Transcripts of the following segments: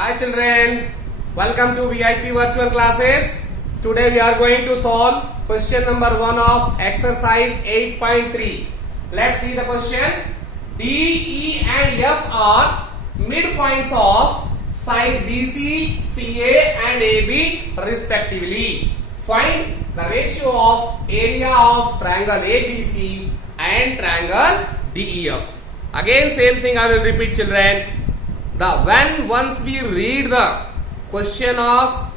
Hi children, welcome to VIP virtual classes. Today we are going to solve question number 1 of exercise 8.3. Let's see the question. D, E and F are midpoints of side BC, CA and AB respectively. Find the ratio of area of triangle ABC and triangle DEF. Again same thing I will repeat children. Once we read the question of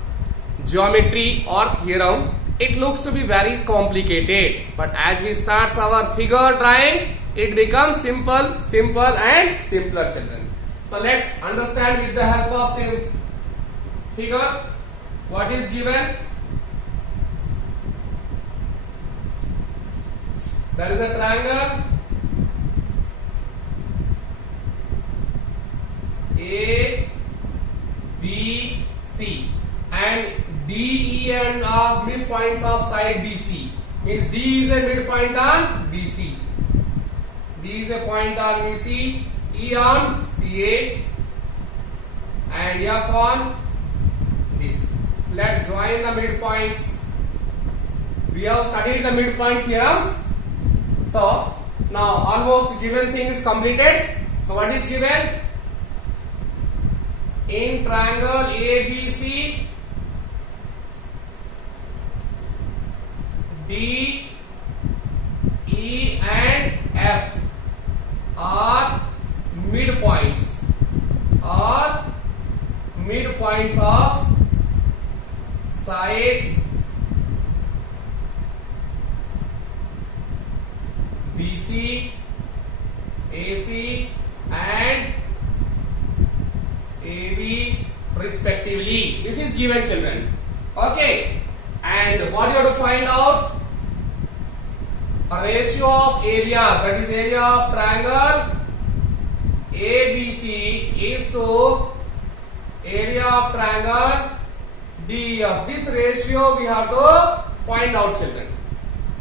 geometry or theorem, it looks to be very complicated. But as we start our figure drawing, it becomes simple and simpler children. So let's understand with the help of figure what is given. There is a triangle A, B, C and D, E and are midpoints of side BC. Means D is a midpoint on BC. D is a point on BC, E on CA and F on this. Let's join the midpoints. We have studied the midpoint theorem. So now almost given thing is completed. So what is given? In triangle ABC, D, E and F are midpoints of sides BC, AC and AB respectively. This is given children. Okay. And what you have to find out? A ratio of areas, that is area of triangle ABC is to area of triangle DEF. This ratio we have to find out children.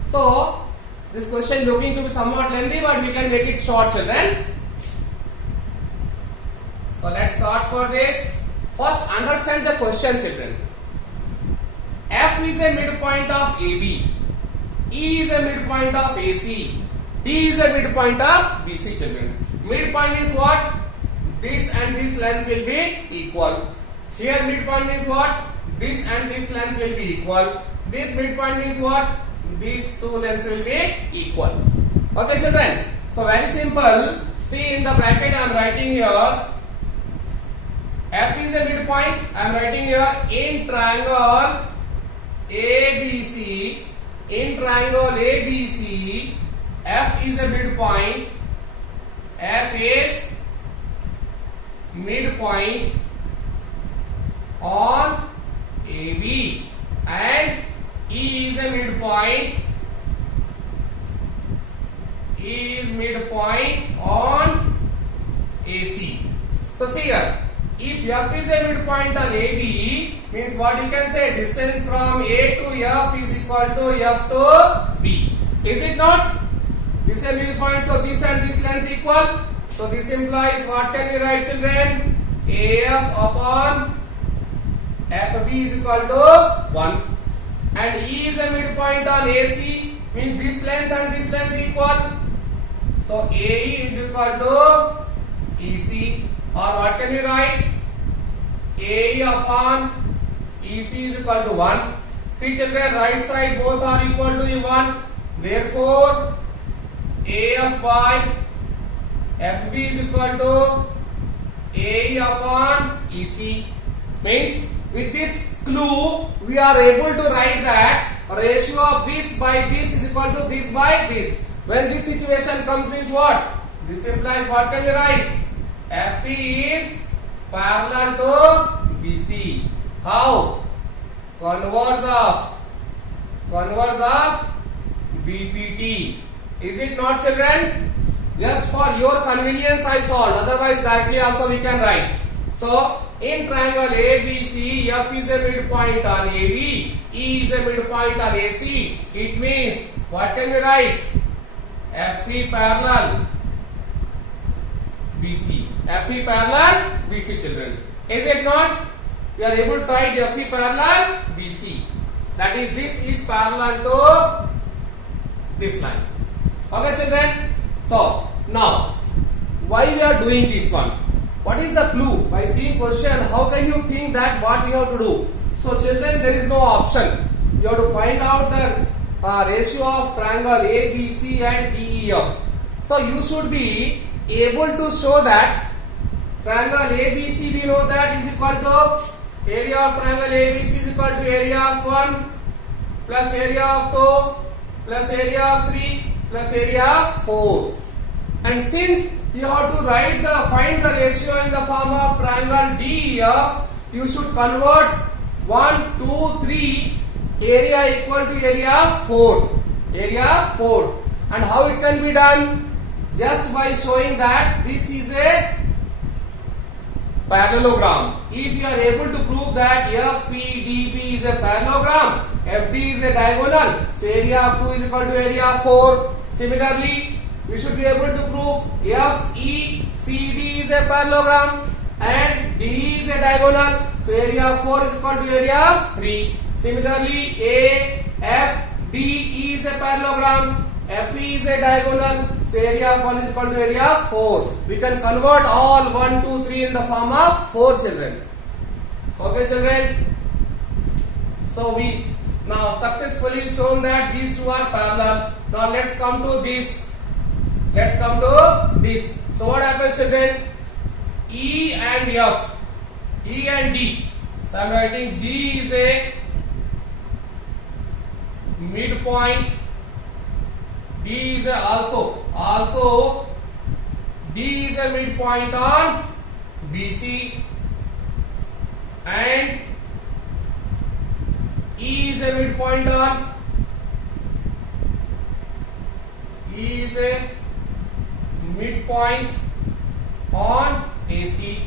So this question looking to be somewhat lengthy, but we can make it short children. So let's start for this. First understand the question children. F is a midpoint of AB. E is a midpoint of AC. D is a midpoint of BC children. Midpoint is what? This and this length will be equal. Here midpoint is what? This and this length will be equal. This midpoint is what? These two lengths will be equal. Okay children. So very simple. See in the bracket I am writing here. F is a midpoint. I am writing here in triangle ABC. In triangle ABC, F is a midpoint. F is midpoint on AB and E is a midpoint. E is midpoint on AC. So see here. If F is a midpoint on AB, means what you can say, distance from A to F is equal to F to B. Is it not? This is a midpoint, so this and this length equal. So this implies what can we write children? AF upon FB is equal to 1. And E is a midpoint on AC, means this length and this length equal. So AE is equal to EC. Or what can we write? AE upon EC is equal to 1. See children, right side both are equal to 1. Therefore, AF by FB is equal to AE upon EC. Means with this clue, we are able to write that ratio of this by this is equal to this by this. When this situation comes means what? This implies what can we write? FE is parallel to BC. How? Converse of BPT. Is it not children? Just for your convenience I solved. Otherwise directly also we can write. So in triangle ABC, F is a midpoint on AB, E is a midpoint on AC. It means what can we write? FE parallel BC. FE parallel BC, children. Is it not? We are able to write FE parallel BC. That is, this is parallel to this line. Okay, children. So now, why we are doing this one? What is the clue? By seeing question, how can you think that what we have to do? So children, there is no option. You have to find out the ratio of triangle ABC and DEF. So you should be able to show that triangle ABC, we know that is equal to area of triangle ABC is equal to area of 1 plus area of 2 plus area of 3 plus area of 4. And since you have to find the ratio in the form of triangle DEF, you should convert 1, 2, 3 area equal to area of 4. Area 4. And how it can be done? Just by showing that this is a parallelogram. If you are able to prove that FEDB is a parallelogram, FD is a diagonal, so area of 2 is equal to area of 4. Similarly, we should be able to prove FECD is a parallelogram and DE is a diagonal, so area of 4 is equal to area of 3. Similarly, AFDE is a parallelogram, FE is a diagonal, so area of 1 is equal to area of 4. We can convert all 1, 2, 3 in the form of 4, children. Okay, children. So we now successfully shown that these two are parallel. Now let's come to this. So what happens, children? E and F, E and D. So I am writing D is a midpoint. D is also D is a midpoint on BC, and E is a midpoint on AC.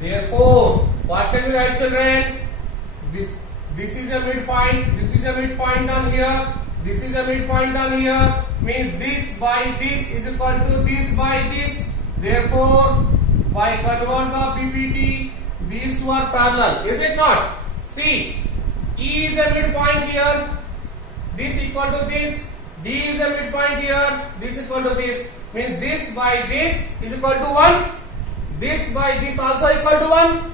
Therefore, what can we write, children? This is a midpoint. This is a midpoint on here. This is a midpoint on here. Means this by this is equal to this by this. Therefore, by converse of PPT, these two are parallel. Is it not? See, E is a midpoint here. This equal to this. D is a midpoint here. This equal to this. Means this by this is equal to 1. This by this also equal to 1.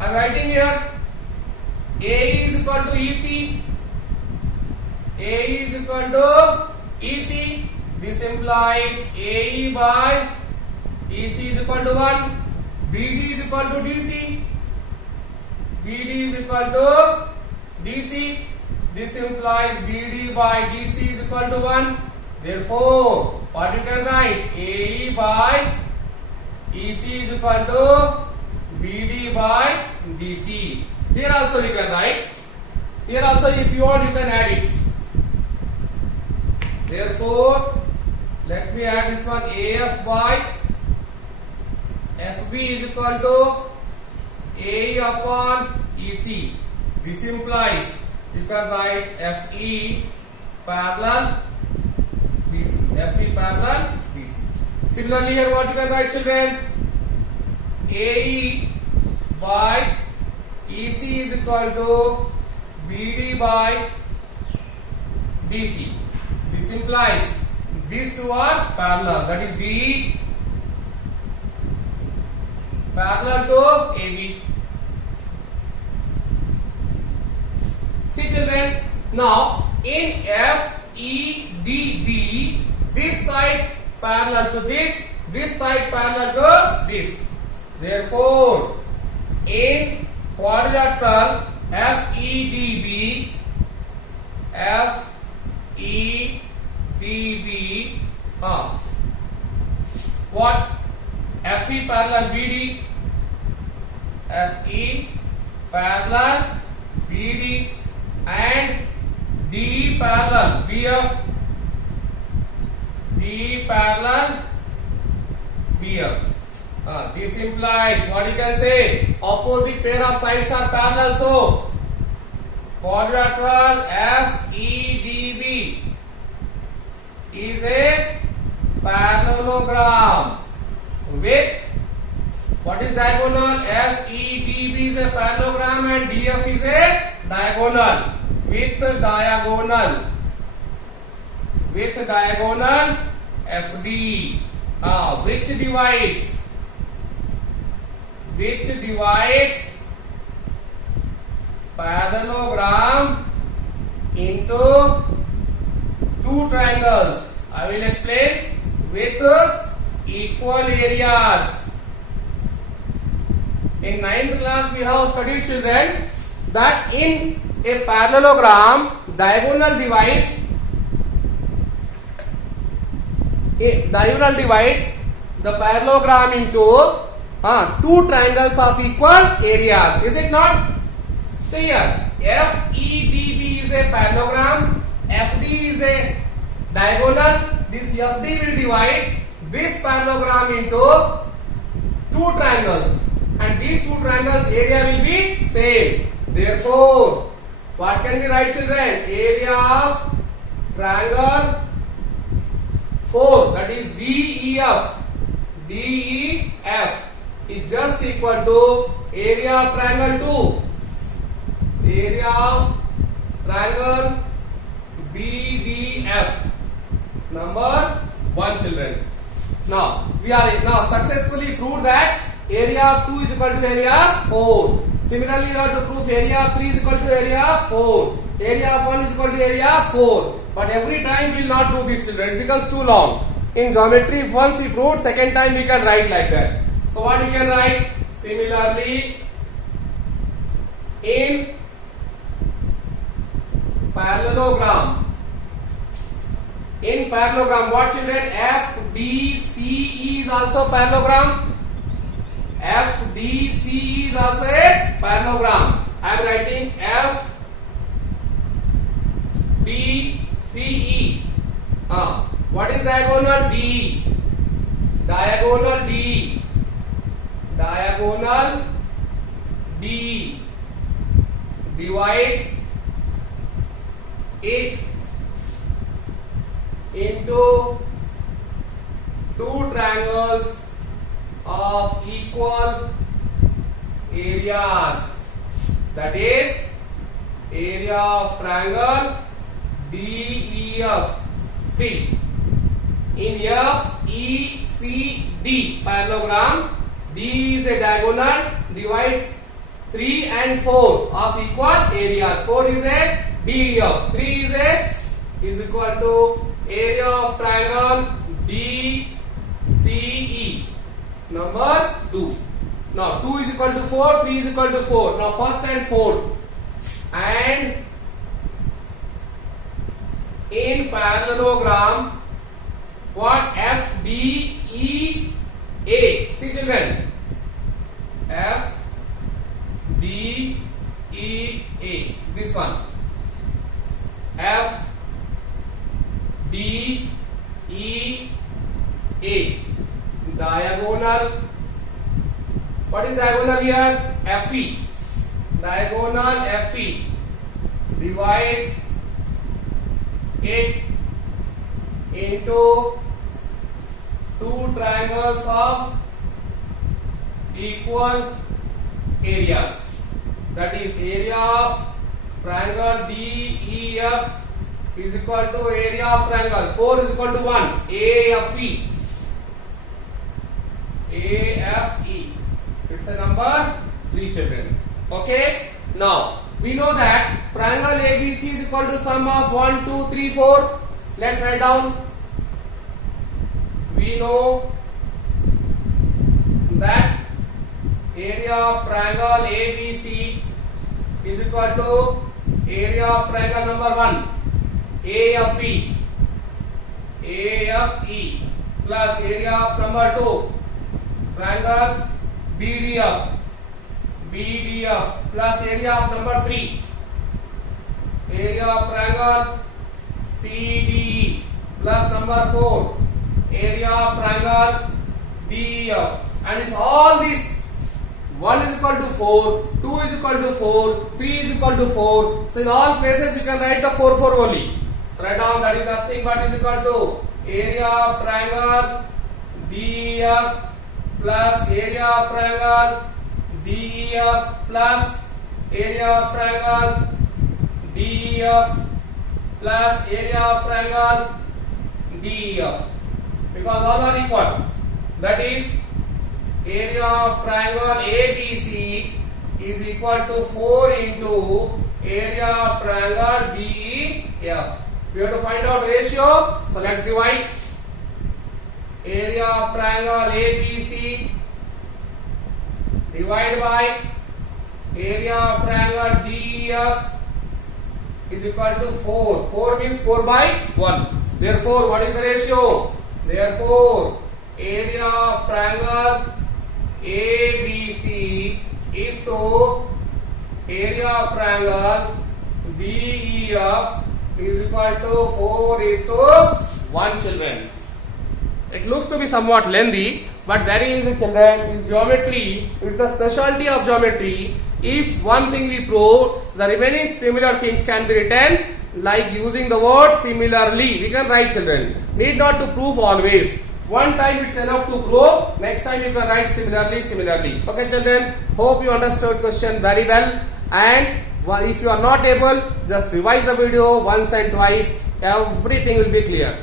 I am writing here. AE is equal to EC. AE is equal to EC. This implies AE by EC is equal to 1. BD is equal to DC. BD is equal to DC. This implies BD by DC is equal to 1. Therefore, what you can write? AE by EC is equal to BD by DC. Here also you can write. Here also, if you want, you can add it. Therefore, let me add this one. AF by FB is equal to AE upon EC. This implies you can write FE parallel BC. FE parallel BC. Similarly, here what you can write, children? AE by EC is equal to BD by DC. This implies these two are parallel. That is BE parallel to AB. See, children, now in FEDB, this side parallel to this side parallel to this. Therefore, in quadrilateral FEDB, what? FE parallel BD, FE parallel BD, and DE parallel BF, DE parallel BF. This implies what you can say? Opposite pair of sides are parallel. So, quadrilateral FEDB is a parallelogram with What is diagonal? FEDB is a parallelogram and DF is a diagonal. With diagonal FD, which divides parallelogram into two triangles. I will explain. With equal areas. In 9th class we have studied, children, that in a parallelogram diagonal divides the parallelogram into two triangles of equal areas. Is it not? See here, FEDB is a parallelogram, FD is a diagonal. This FD will divide this parallelogram into two triangles, and these two triangles area will be same. Therefore, what can we write, children? Area of triangle 4, that is DEF is just equal to area of triangle 2, area of triangle BDF. Number 1, children. Now we are successfully proved that area of 2 is equal to area of 4. Similarly, you have to prove area of 3 is equal to area of 4. Area of 1 is equal to area of 4. But every time we will not do this, children. It becomes too long. In geometry, if once we proved, second time we can write like that. So what we can write? Similarly, in parallelogram, what, children? FDCE is also parallelogram. FDC is also a parallelogram. I am writing FDCE. What is diagonal? D. Diagonal D divides it into two triangles of equal areas, that is area of triangle DEF. See, in FECD parallelogram, D is a diagonal, divides 3 and 4 of equal areas. 4 is a DEF, 3 is equal to area of triangle DCE. Number 2. Now 2 is equal to 4, 3 is equal to 4. Now first and fourth. And in parallelogram, what? FDEA. See, children, FDEA, this one, FDEA, diagonal. What is diagonal here? FE. Diagonal FE divides it into two triangles of equal areas. That is, area of triangle DEF is equal to area of triangle 4 is equal to 1. AFE. It's a number 3, children. Okay. Now we know that triangle ABC is equal to sum of 1, 2, 3, 4. Let's write down. We know that area of triangle ABC is equal to area of triangle number 1, AFE plus area of number 2, triangle BDF plus area of number 3, area of triangle CDE plus number 4, area of triangle DEF. And it's all this. 1 is equal to 4, 2 is equal to 4, 3 is equal to 4. So in all places you can write the 4 only. So write down, that is nothing but is equal to area of triangle DEF plus area of triangle DEF plus area of triangle DEF plus area of triangle DEF, because all are equal. That is, area of triangle ABC is equal to 4 into area of triangle DEF. We have to find out ratio, so let's divide. Area of triangle ABC divided by area of triangle DEF is equal to 4. 4 means 4 by 1. Therefore, what is the ratio? Therefore, area of triangle ABC is to area of triangle DEF is equal to 4 is to 1, children. It looks to be somewhat lengthy, but very easy, children. In geometry, it's the specialty of geometry. If one thing we prove, the remaining similar things can be written like using the word similarly. We can write, children. Need not to prove always. One time it's enough to prove. Next time you can write similarly, similarly. Okay, children. Hope you understood question very well. And if you are not able, just revise the video once and twice. Everything will be clear.